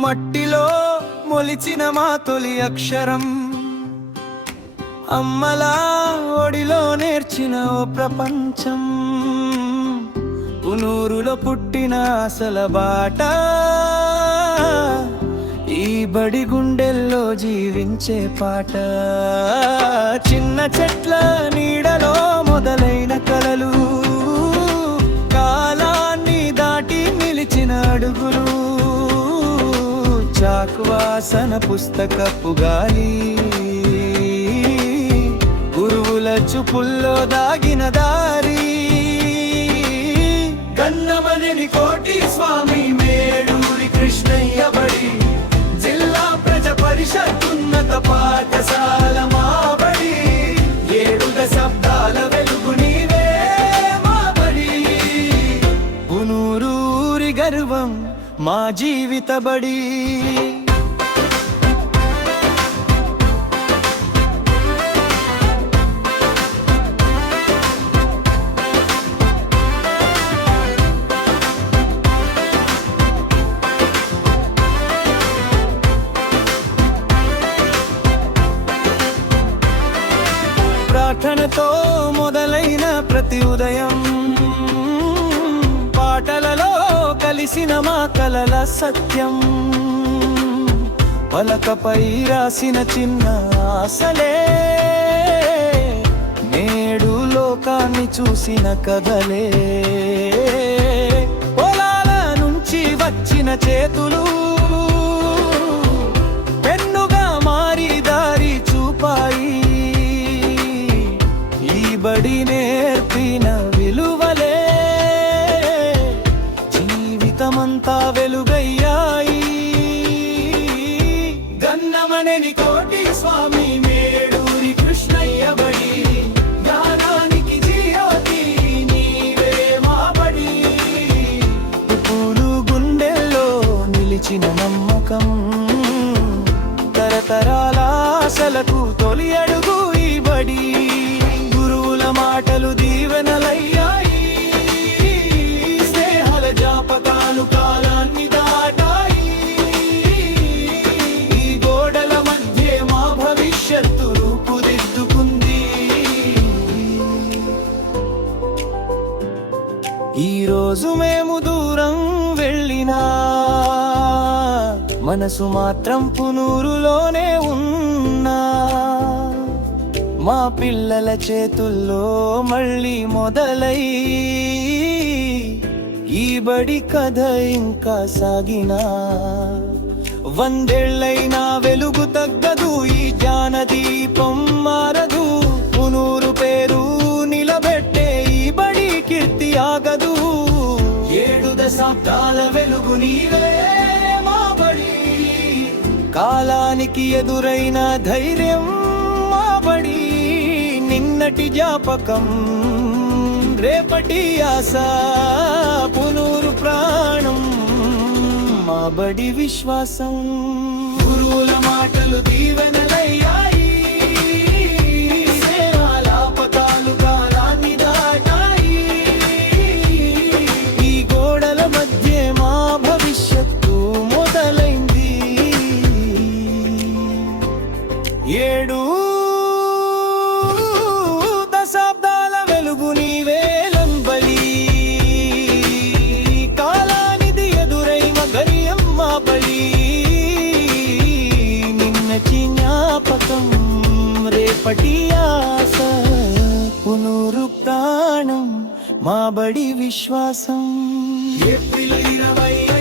మట్టిలో మొలిచిన మా తొలి అక్షరం, అమ్మలా ఒడిలో నేర్చిన ఓ ప్రపంచం, పునూరులో పుట్టిన అసల బాట, ఈ బడి గుండెల్లో జీవించే పాట. చిన్న చెట్ల నీడలో మొదలైన కలలు, కాలాన్ని దాటి నిలిచిన అడుగులు, చాకువాసన పుస్తకపు గాలి, గురువుల చూపుల్లో దాగిన దారి. గన్నమనేని కోటి స్వామి మేడూరి కృష్ణయ్య బడి, జిల్లా ప్రజ పరిషత్ ఉన్నత పాఠశాల మా బడి, 7 దశాబ్దాల వెలుగు నీవే మా బడి. పునూరూరి గర్వం మా జీవిత బడి. ప్రార్థనతో మొదలైన ప్రతి ఉదయం, పాటలలో కలిసిన మా కలల సత్యం, పలకపై రాసిన చిన్న ఆశలే నేడు లోకాన్ని చూసిన కథలే. పొలాల నుంచి వచ్చిన చేతులు పెన్నుగా మారి దారి చూపాయి, బడి నేర్పిన విలువలే జీవితమంతా వెలుగయ్యాయి. గన్నమనేని కోటి స్వామి మేడూరి కృష్ణయ్య బడి, జ్ఞానానికి జ్యోతి నీవే మా బడి. పూలు గుండెల్లో నిలిచిన నమ్మకం, తరతరాల ఆశలకు తొలి అడుగు ఈ బడి. మాటలు దీవెనలయ్యాయి, స్నేహాల జ్ఞాపకాలు కాలాన్ని దాటాయి. ఈ గోడల మధ్య మా భవిష్యత్తు రూపుదిద్దుకుంది. ఈరోజు మేము దూరం వెళ్ళినా మనసు మాత్రం పునూరులోనే ఉన్నా. మా పిల్లల చేతుల్లో మళ్ళీ మొదలై ఈ బడి కథ ఇంకా సాగినా. 100 ఏళ్లైనా వెలుగు తగ్గదు, ఈ జ్ఞానదీపం మారదు. పునూరు పేరు నిలబెట్టే ఈ బడి కీర్తి ఆగదు. 7 దశాబ్దాల వెలుగు నీవే మా బడి, కాలానికి ఎదురైన ధైర్యం మా బడి. నిన్నటి జ్ఞాపకం రేపటి ఆశ, పునూరు ప్రాణం మా బడి విశ్వాసం. గురువుల మాటలు దీవెనలయ్యాయి, సేవల పతాలు కాలాన్ని దాటాయి. ఈ గోడల మధ్య మా భవిష్యత్తు మొదలైంది. 7 దశాబ్దాల వెలుగు నీవేలంబలి, కాలానిది ఎదురై మగరియం మా బడి. నిన్నటి జ్ఞాపకం రేపటి ఆశ, పునూరు ప్రాణం మా బడి విశ్వాసం. ఏప్రిల్ 20